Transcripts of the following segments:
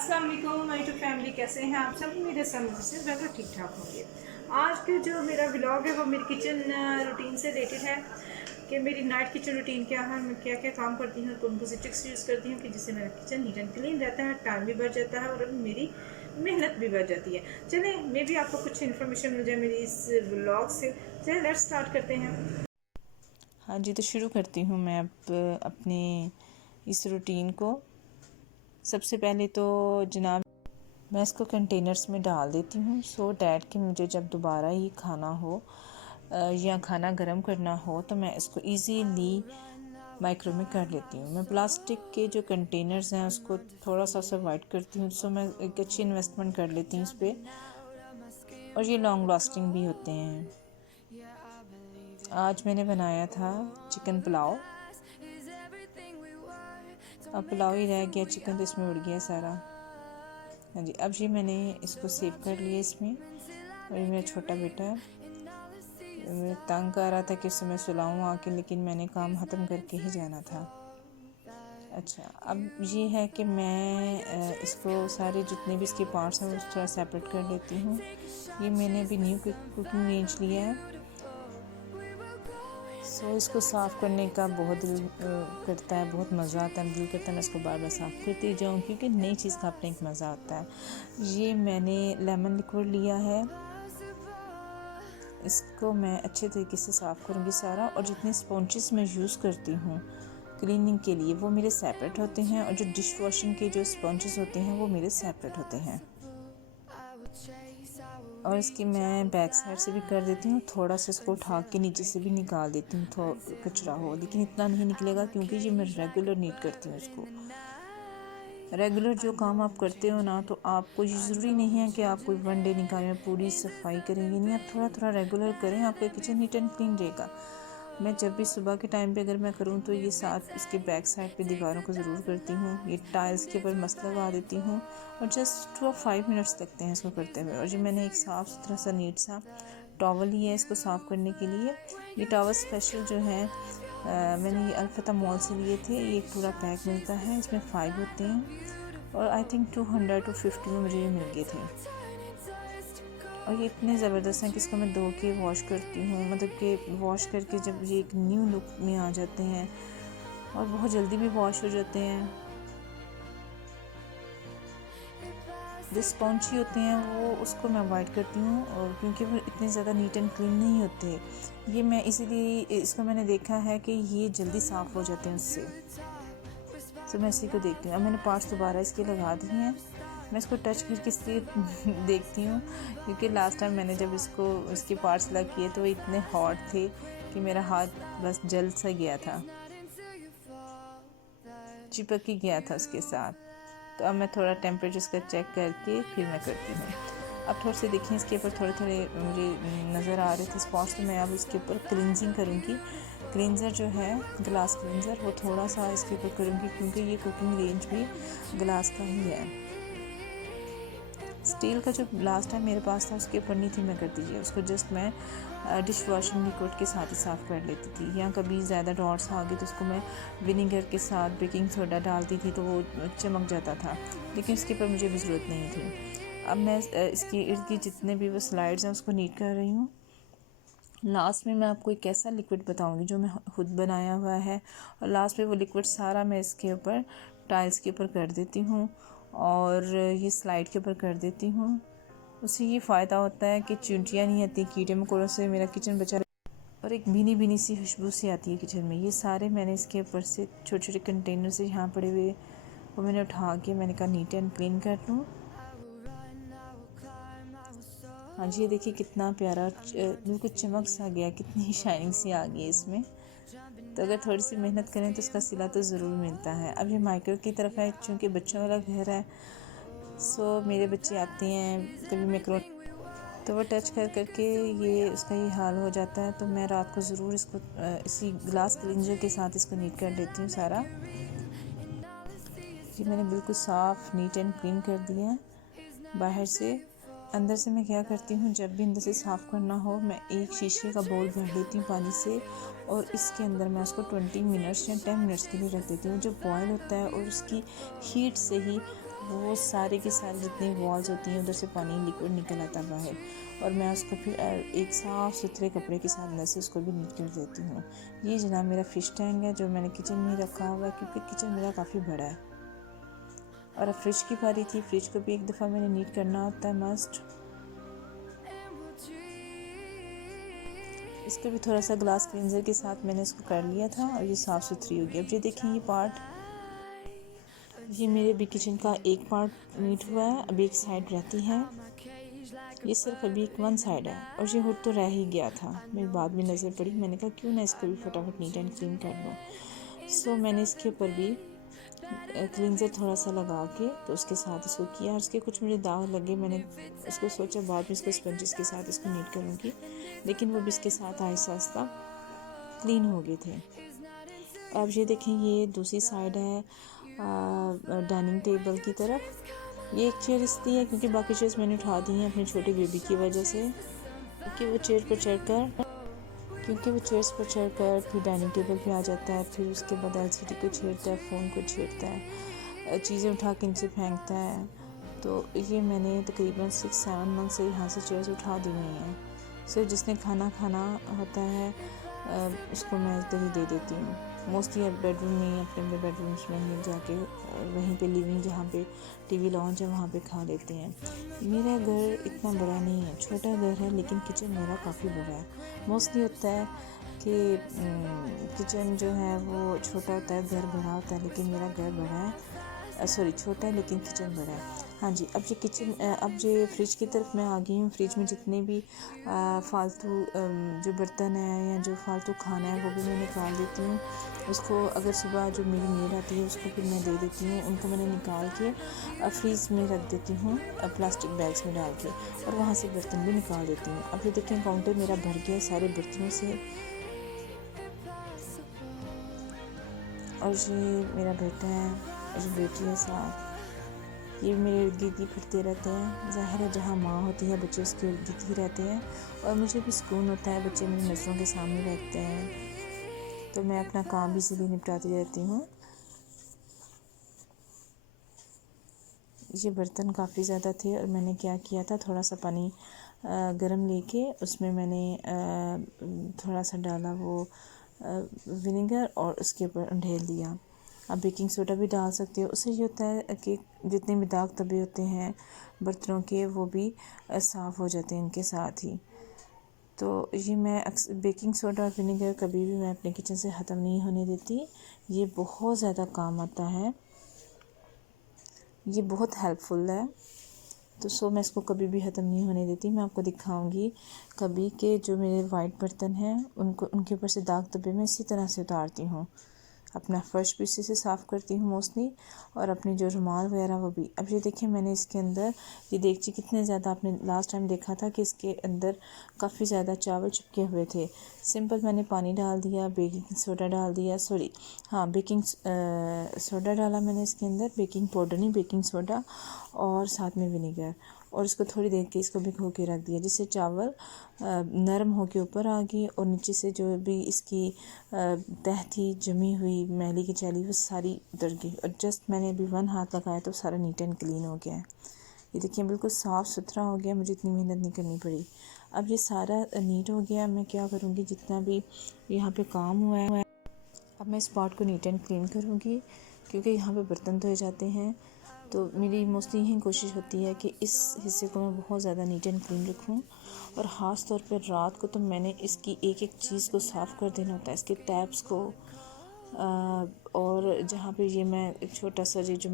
अस्सलाम वालेकुम my to family, कैसे हैं आप सब। मेरे समझ से ज़्यादा ठीक ठाक होंगे। आज के जो मेरा व्लॉग है वो मेरी किचन रूटीन से रिलेटेड है कि मेरी नाइट किचन रूटीन क्या है, मैं क्या क्या काम करती हूँ, कौन कौन सी ट्रिक्स यूज़ करती हूँ कि जिससे मेरा किचन नीट एंड क्लीन रहता है, टाइम भी बच जाता है और मेरी मेहनत भी बढ़ जाती है। चलें, मे भी आपको कुछ इन्फॉर्मेशन मिल जाए मेरी इस व्लॉग से। चलिए लेट्स स्टार्ट करते हैं। हाँ जी, तो शुरू करती हूँ मैं अब अपने इस रूटीन को। सबसे पहले तो जनाब मैं इसको कंटेनर्स में डाल देती हूँ सो डैट कि मुझे जब दोबारा ही खाना हो या खाना गर्म करना हो तो मैं इसको इजीली माइक्रो में कर लेती हूँ। मैं प्लास्टिक के जो कंटेनर्स हैं उसको थोड़ा सा अवॉइड करती हूँ, सो मैं एक अच्छी इन्वेस्टमेंट कर लेती हूँ इस पर, और ये लॉन्ग लास्टिंग भी होते हैं। आज मैंने बनाया था चिकन पुलाव। अब पुलाव ही रह गया, चिकन तो इसमें उड़ गया सारा। हाँ जी, अब ये मैंने इसको सेव कर लिया इसमें। और ये मेरा छोटा बेटा है, मेरे तंग आ रहा था कि उससे मैं सुलाऊँ आके, लेकिन मैंने काम ख़त्म करके ही जाना था। अच्छा, अब ये है कि मैं इसको सारे जितने भी इसके पार्ट्स हैं वो थोड़ा सेपरेट कर लेती हूँ। ये मैंने अभी न्यू कुकिंग रेंज लिया है, सो इसको साफ़ करने का बहुत दिल करता है, बहुत मज़ा आता है। दिल करता है मैं इसको बार बार साफ़ करती जाऊँ, क्योंकि नई चीज़ का अपने एक मज़ा आता है। ये मैंने लेमन लिक्विड लिया है, इसको मैं अच्छे तरीके से साफ़ करूँगी सारा। और जितने स्पॉन्जेस मैं यूज़ करती हूँ क्लीनिंग के लिए वो मेरे सेपरेट होते हैं, और जो डिश वॉशिंग के जो स्पॉन्जेस होते हैं वो मेरे सेपरेट होते हैं। और इसकी मैं बैक साइड से भी कर देती हूँ, थोड़ा सा इसको उठा के नीचे से भी निकाल देती हूँ तो कचरा हो, लेकिन इतना नहीं निकलेगा क्योंकि ये मैं रेगुलर नीट करती हूँ इसको। रेगुलर जो काम आप करते हो ना, तो आपको ये ज़रूरी नहीं है कि आप कोई वन डे निकालें पूरी सफाई करेंगे, नहीं, आप थोड़ा थोड़ा रेगुलर करें, आपका किचन नीट एंड क्लीन रहेगा। मैं जब भी सुबह के टाइम पे अगर मैं करूँ तो ये साथ इसके बैक साइड पे दीवारों को ज़रूर करती हूँ, ये टाइल्स के ऊपर मस्त लगा देती हूँ, और जस्ट 5 मिनट्स लगते हैं इसको करते हुए। और जो मैंने एक साफ़ सुथरा सा नीट सा टॉवल लिया है इसको साफ़ करने के लिए। ये टॉवल स्पेशल जो है मैंने ये अलफता मॉल से लिए थे। ये एक पूरा पैक मिलता है, इसमें 5 होते हैं, और आई थिंक 200 to 250 में मुझे ये मिल गए थे। और ये इतने ज़बरदस्त हैं कि इसको मैं धो के वॉश करती हूँ, मतलब कि वॉश करके जब ये एक न्यू लुक में आ जाते हैं, और बहुत जल्दी भी वॉश हो जाते हैं। जो स्पॉन्जी होते हैं वो उसको मैं अवॉइड करती हूँ, और क्योंकि वो इतने ज़्यादा नीट एंड क्लीन नहीं होते। ये मैं इसीलिए इसको मैंने देखा है कि ये जल्दी साफ़ हो जाते हैं उससे, तो मैं इसी को देखती हूँ। अब मैंने पार्ट्स दोबारा इसके लगा दिए हैं। मैं इसको टच करके इसलिए देखती हूँ क्योंकि लास्ट टाइम मैंने जब इसके पार्ट्स लग किए तो इतने हॉट थे कि मेरा हाथ बस जल सा गया था, चिपक ही गया था उसके साथ। तो अब मैं थोड़ा टेम्परेचर इसका चेक करके फिर मैं करती हूँ। अब थोड़े से देखिए इसके ऊपर थोड़े थोड़े मुझे नज़र आ रहे थे स्पॉट्स, तो मैं अब इसके ऊपर क्लींजिंग करूँगी। क्लींजर जो है ग्लास क्लींजर, वो थोड़ा सा इसके ऊपर करूँगी क्योंकि ये कुकिंग रेंज भी ग्लास का ही है। स्टील का जो लास्ट टाइम मेरे पास था उसके ऊपर नहीं थी मैं करती थी, उसको जस्ट मैं डिश वॉशिंग लिक्विड के साथ ही साफ़ कर लेती थी। या कभी ज़्यादा डॉट्स आ गए तो उसको मैं विनीगर के साथ बेकिंग सोडा डालती थी तो वो चमक जाता था, लेकिन उसके ऊपर मुझे भी ज़रूरत नहीं थी। अब मैं इसके इर्द गिर्द जितने भी वो स्लाइड्स हैं उसको नीट कर रही हूँ। लास्ट में मैं आपको एक ऐसा लिक्विड बताऊंगी जो मैं खुद बनाया हुआ है, और लास्ट में वो लिक्विड सारा मैं इसके ऊपर टाइल्स के ऊपर कर देती हूँ और ये स्लाइड के ऊपर कर देती हूँ। उससे ये फ़ायदा होता है कि चींटियाँ नहीं आती, कीड़े मकोड़ों से मेरा किचन बचा, और एक भीनी भीनी सी खुशबू सी आती है किचन में। ये सारे मैंने इसके ऊपर से छोटे छोटे कंटेनर से यहाँ पड़े हुए वो मैंने उठा के मैंने कहा नीट एंड क्लीन कर लूँ। हाँ जी, ये देखिए कितना प्यारा बिल्कुल चमक सा गया, कितनी शाइनिंग सी आ गई इसमें। तो अगर थोड़ी सी मेहनत करें तो उसका सिला तो ज़रूर मिलता है। अब ये माइक्रो की तरफ है, चूँकि बच्चों वाला घर है, सो मेरे बच्चे आते हैं कभी मैक्रो तो वो टच कर करके ये उसका ये हाल हो जाता है। तो मैं रात को ज़रूर इसको इसी ग्लास क्लींजर के साथ इसको नीट कर लेती हूँ सारा। ये मैंने बिल्कुल साफ़ नीट एंड क्लीन कर दिया है बाहर से। अंदर से मैं क्या करती हूँ, जब भी अंदर से साफ़ करना हो मैं एक शीशे का बाउल भर लेती हूँ पानी से, और इसके अंदर मैं उसको 20 मिनट्स या 10 मिनट्स के लिए रख देती हूँ। जब बॉयल होता है और उसकी हीट से ही वो सारे के सारे जितनी वॉल्स होती हैं उधर से पानी लिक्विड निकल आता बाहर, और मैं उसको फिर एक साफ़ सुथरे कपड़े के साथ अंदर से उसको भी नीट कर देती हूँ। ये जनाब मेरा फ़िश टैंक है जो मैंने किचन में रखा हुआ है, क्योंकि किचन मेरा काफ़ी बड़ा है। और अब फ्रिज की बारी थी, फ्रिज को भी एक दफ़ा मैंने नीट करना होता है मस्ट। इसको भी थोड़ा सा ग्लास क्लींजर के साथ मैंने इसको कर लिया था और ये साफ़ सुथरी होगी। अब ये देखें, ये पार्ट, ये मेरे भी किचन का एक पार्ट नीट हुआ है, अभी एक साइड रहती है। ये सिर्फ अभी एक वन साइड है और ये हुड तो रह ही गया था। मेरी बाद में नज़र पड़ी, मैंने कहा क्यों ना इसको भी फटाफट नीट एंड क्लीन कर लूँ। सो मैंने इसके ऊपर भी क्लींजर थोड़ा सा लगा के तो उसके साथ इसको किया। और इसके कुछ मुझे दाग लगे, मैंने उसको सोचा बाद में इसको स्पंजेस के साथ इसको नीट करूँगी, लेकिन वो भी इसके साथ आहिस्ता आहिस्ता क्लीन हो गए थे। अब ये देखें, ये दूसरी साइड है डाइनिंग टेबल की तरफ। ये एक चेयर इसलिए है क्योंकि बाकी चेयर्स मैंने उठा दी हैं अपनी छोटी बेबी की वजह से, क्योंकि वो चेयर्स पर चढ़कर फिर डाइनिंग टेबल पे आ जाता है, फिर उसके बाद एलसीडी को छेड़ता है, फ़ोन को छेड़ता है, चीज़ें उठा के नीचे फेंकता है। तो ये मैंने तकरीबन 6-7 मंथ से यहाँ से चेयर्स उठा दी हुई हैं। सिर्फ जिसने खाना खाना होता है उसको मैं इधर ही दे देती हूँ। मोस्टली अब बेडरूम में ही, अपने बेडरूम्स में ही जाके वहीं पे लिविंग जहाँ पे टीवी लॉन्च है वहाँ पे खा लेते हैं। मेरा घर इतना बड़ा नहीं है, छोटा घर है, लेकिन किचन मेरा काफ़ी बड़ा है। मोस्टली होता है कि किचन जो है वो छोटा होता है, घर बड़ा होता है, लेकिन मेरा घर बड़ा है, छोटा है लेकिन किचन बड़ा है। हाँ जी, अब ये किचन, अब ये फ्रिज की तरफ मैं आ गई हूँ। फ्रिज में जितने भी फालतू जो बर्तन है या जो फालतू खाना है वो भी मैं निकाल देती हूँ। उसको अगर सुबह जो मेरी मेड आती है उसको फिर मैं दे देती हूँ, उनको मैंने निकाल के फ्रीज में रख देती हूँ प्लास्टिक बैग्स में डाल के, और वहाँ से बर्तन भी निकाल देती हूँ। अब ये देखें, काउंटर मेरा भर गया सारे बर्तनों से। और ये मेरा बेटा है, जो बेटी है साथ, ये मेरे इर्द गिर्द ही फिरते रहते हैं। ज़ाहिर है जहाँ माँ होती है बच्चे उसके इर्द गिर्द ही रहते हैं, और मुझे भी सुकून होता है, बच्चे मेरी नज़रों के सामने रहते हैं तो मैं अपना काम भी इसीलिए निपटाती रहती हूँ। ये बर्तन काफ़ी ज़्यादा थे और मैंने क्या किया था, थोड़ा सा पानी गरम लेके उसमें मैंने थोड़ा सा डाला वो विनेगर और उसके ऊपर ढेल दिया। आप बेकिंग सोडा भी डाल सकते हो, उससे ये होता है कि जितने भी दाग धब्बे होते हैं बर्तनों के वो भी साफ़ हो जाते हैं इनके साथ ही। तो ये मैं बेकिंग सोडा और विनेगर कभी भी मैं अपने किचन से ख़त्म नहीं होने देती, ये बहुत ज़्यादा काम आता है, ये बहुत हेल्पफुल है। तो मैं इसको कभी भी ख़त्म नहीं होने देती। मैं आपको दिखाऊंगी कभी के जो मेरे वाइट बर्तन हैं उनके ऊपर से दाग धब्बे मैं इसी तरह से उतारती हूँ। अपना फ़र्श भी इसी से साफ़ करती हूँ मोस्टली, और अपनी जो रुमाल वगैरह वो भी। अब ये देखिए, मैंने इसके अंदर ये देगची कितने ज़्यादा, आपने लास्ट टाइम देखा था कि इसके अंदर काफ़ी ज़्यादा चावल चिपके हुए थे। सिंपल मैंने पानी डाल दिया, बेकिंग सोडा डाल दिया, बेकिंग सोडा डाला मैंने इसके अंदर, बेकिंग पाउडर नहीं, बेकिंग सोडा, और साथ में विनेगर, और इसको थोड़ी देर के इसको भिगो के रख दिया, जिससे चावल नरम हो के ऊपर आ गई और नीचे से जो भी इसकी तह थी जमी हुई मैली की चैली वो सारी उतर गई। और जस्ट मैंने अभी 1 हाथ लगाया तो सारा नीट एंड क्लीन हो गया है। ये देखिए बिल्कुल साफ़ सुथरा हो गया, मुझे इतनी मेहनत नहीं करनी पड़ी। अब ये सारा नीट हो गया, मैं क्या करूँगी, जितना भी यहाँ पे काम हुआ है अब मैं इस पार्ट को नीट एंड क्लीन करूँगी, क्योंकि यहाँ पे बर्तन धोए जाते हैं। तो मेरी मोस्टली यही कोशिश होती है कि इस हिस्से को मैं बहुत ज़्यादा नीट एंड क्लीन रखूँ, और ख़ास तौर पे रात को तो मैंने इसकी एक एक चीज़ को साफ़ कर देना होता है, इसके टैप्स को, और जहाँ पे ये मैं एक छोटा सा जो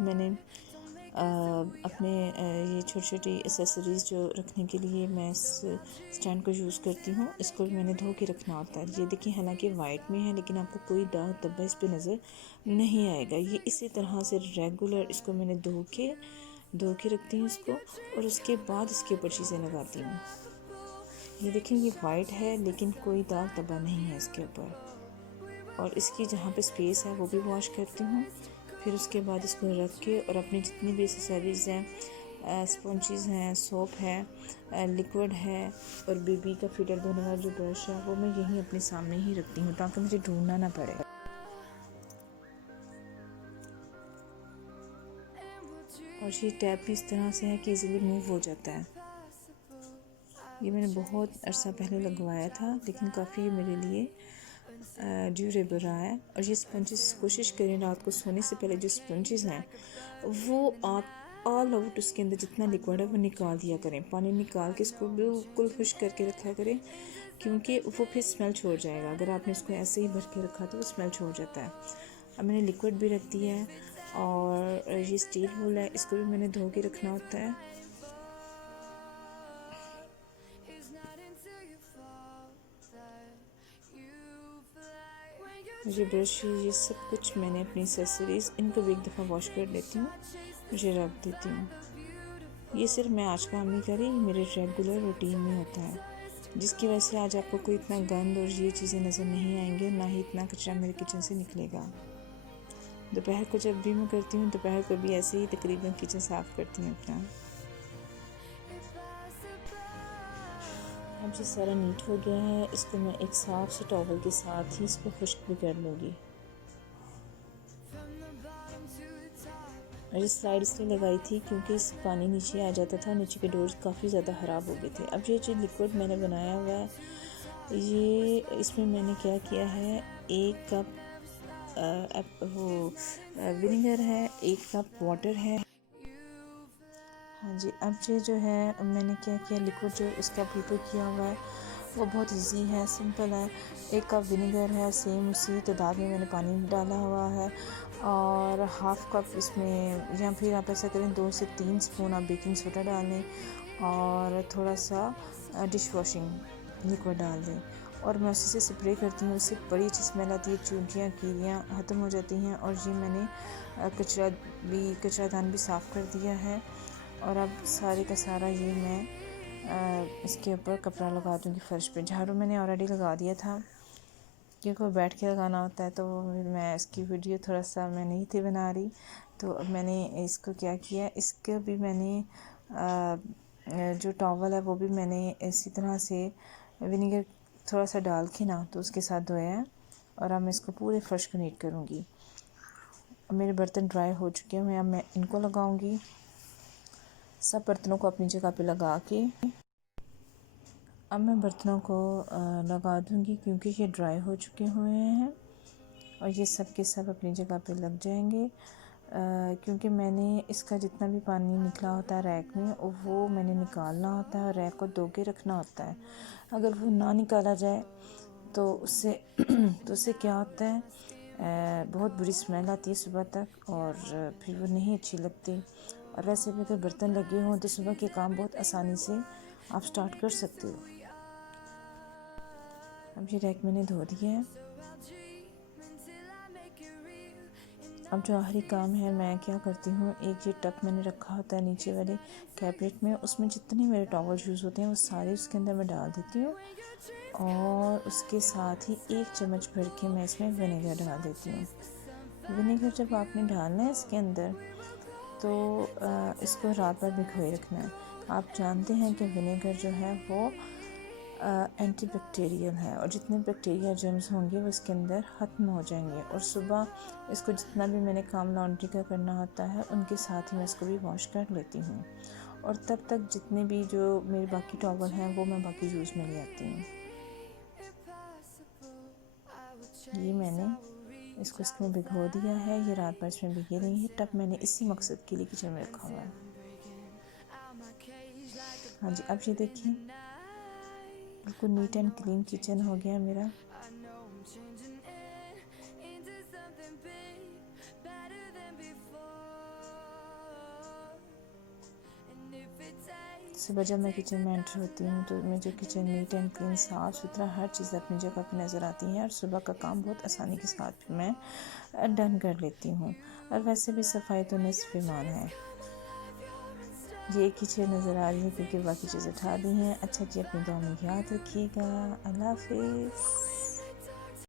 मैंने अपने ये छोटी छोटी एसेसरीज़ जो रखने के लिए मैं इस स्टैंड को यूज़ करती हूँ, इसको भी मैंने धो के रखना होता है। ये देखिए, हालांकि वाइट में है लेकिन आपको कोई दाग धब्बा इस पे नज़र नहीं आएगा। ये इसी तरह से रेगुलर इसको मैंने धो के रखती हूँ इसको, और उसके बाद इसके ऊपर चीज़ें लगाती हूँ। ये देखें, ये वाइट है लेकिन कोई दाग धब्बा नहीं है इसके ऊपर, और इसकी जहाँ पे स्पेस है वो भी वॉश करती हूँ। फिर उसके बाद इसको रख के, और अपनी जितनी भी एसेसरीज़ हैं, स्पॉन्चेस हैं, सोप है, लिक्विड है, और बेबी का फीडर धोने वाला जो ब्रश है वो मैं यहीं अपने सामने ही रखती हूँ ताकि मुझे ढूंढना ना पड़े। और ये टैप भी इस तरह से है कि इजीली मूव हो जाता है। ये मैंने बहुत अरसा पहले लगवाया था, लेकिन काफ़ी ये मेरे लिए ड्यूरेबल रहा है। और ये स्पंजेस कोशिश करें रात को सोने से पहले जो स्पंजेस हैं वो आप ऑल आउट उसके अंदर जितना लिक्विड है वो निकाल दिया करें। पानी निकाल के इसको बिल्कुल खुश करके रखा करें, क्योंकि वो फिर स्मेल छोड़ जाएगा। अगर आपने इसको ऐसे ही भर के रखा तो वो स्मेल छोड़ जाता है। अब मैंने लिक्विड भी रख दिया है, और ये स्टील बोल है, इसको भी मैंने धो के रखना होता है। ये ब्रश, ये सब कुछ मैंने अपनी एक्सेसरीज इनको भी एक दफ़ा वॉश कर लेती हूँ, मुझे रख देती हूँ। ये सिर्फ मैं आज काम नहीं कर रही, मेरे रेगुलर रूटीन में होता है, जिसकी वजह से आज आपको कोई इतना गंद और ये चीज़ें नज़र नहीं आएंगे, ना ही इतना कचरा मेरे किचन से निकलेगा। दोपहर को जब भी मैं करती हूँ, दोपहर को भी ऐसे ही तकरीबन किचन साफ़ करती हूँ अपना। अब ये सारा नीट हो गया है, इसको मैं एक साफ से टॉवल के साथ ही इसको खुश्क भी कर लूँगी। और ये स्लाइड इसलिए लगाई थी क्योंकि इस पानी नीचे आ जाता था, नीचे के डोर्स काफ़ी ज़्यादा ख़राब हो गए थे। अब ये जो लिक्विड मैंने बनाया हुआ है, ये इसमें मैंने क्या किया है, 1 कप विनेगर है, 1 कप वाटर है। हाँ जी, अब ये जो है मैंने क्या किया, लिक्विड जो इसका प्रिपेयर किया हुआ है वो बहुत इजी है, सिंपल है। 1 कप विनेगर है, सेम उसी तादाद में मैंने पानी डाला हुआ है, और हाफ़ कप इसमें, या फिर आप ऐसा करें 2 से 3 स्पून आप बेकिंग सोडा डाल लें, और थोड़ा सा डिश वॉशिंग लिक्विड डाल दें, और मैं उसी से स्प्रे करती हूँ। उससे बड़ी अच्छी स्मेल आती है, चूंटियाँ कीड़ियाँ ख़त्म हो जाती हैं। और ये मैंने कचरादान भी साफ़ कर दिया है। और अब सारे का सारा ये मैं इसके ऊपर कपड़ा लगा दूँगी फ़र्श पे। झाड़ू मैंने ऑलरेडी लगा दिया था, क्योंकि वो बैठ के लगाना होता है, तो मैं इसकी वीडियो थोड़ा सा मैं नहीं थी बना रही, तो अब मैंने इसको क्या किया, इसके भी मैंने जो टॉवल है वो भी मैंने इसी तरह से विनेगर थोड़ा सा डाल के ना तो उसके साथ धोया है। और अब मैं इसको पूरे फर्श को नीट करूँगी। अब मेरे बर्तन ड्राई हो चुके हैं, अब मैं इनको लगाऊँगी। सब बर्तनों को अपनी जगह पे लगा के अब मैं बर्तनों को लगा दूँगी, क्योंकि ये ड्राई हो चुके हुए हैं और ये सब के सब अपनी जगह पे लग जाएंगे। क्योंकि मैंने इसका जितना भी पानी निकला होता है रैक में, वो मैंने निकालना होता है और रैक को धो के रखना होता है। अगर वो ना निकाला जाए तो उससे क्या होता है, बहुत बुरी स्मेल आती है सुबह तक, और फिर वो नहीं अच्छी लगती। और वैसे भी अगर बर्तन लगे हों तो सुबह के काम बहुत आसानी से आप स्टार्ट कर सकते हो। अब ये रैक मैंने धो दिया है। अब जो आखिरी काम है, मैं क्या करती हूँ, एक ये टब मैंने रखा होता है नीचे वाले कैबिनेट में, उसमें जितने मेरे टॉवल यूज़ होते हैं वो सारे उसके अंदर मैं डाल देती हूँ, और उसके साथ ही 1 चम्मच भर के मैं इसमें विनेगर डाल देती हूँ। विनेगर जब आपने डालना है इसके अंदर, तो इसको रात भर भिगोए रखना है। आप जानते हैं कि विनेगर जो है वो एंटीबैक्टीरियल है, और जितने बैक्टीरिया जर्म्स होंगे वो इसके अंदर ख़त्म हो जाएंगे। और सुबह इसको जितना भी मैंने काम लॉन्ड्री का करना होता है, उनके साथ ही मैं इसको भी वॉश कर लेती हूँ, और तब तक जितने भी जो मेरे बाकी टॉवल हैं वो मैं बाकी यूज़ में ले आती हूँ। ये मैंने इसको इसमें भिगो दिया है, ये रात भर इसमें भिगे रहेंगे। टब मैंने इसी मकसद के लिए किचन में रखा हुआ है। हाँ जी, अब ये देखिए बिल्कुल नीट एंड क्लीन किचन हो गया मेरा। सुबह जब मैं किचन में एंटर होती हूँ तो मुझे किचन नीट एंड क्लीन, साफ़ सुथरा, हर चीज़ अपनी जगह पर नज़र आती है, और सुबह का काम बहुत आसानी के साथ मैं डन कर लेती हूँ। और वैसे भी सफाई तो निस्फ़ ईमान है। ये एक ही चीज़ नज़र आ रही है क्योंकि बाकी चीज़ें उठा दी हैं। अच्छा जी, अपनी दुआ में याद रखिएगा। अल्लाह हाफ़िज़।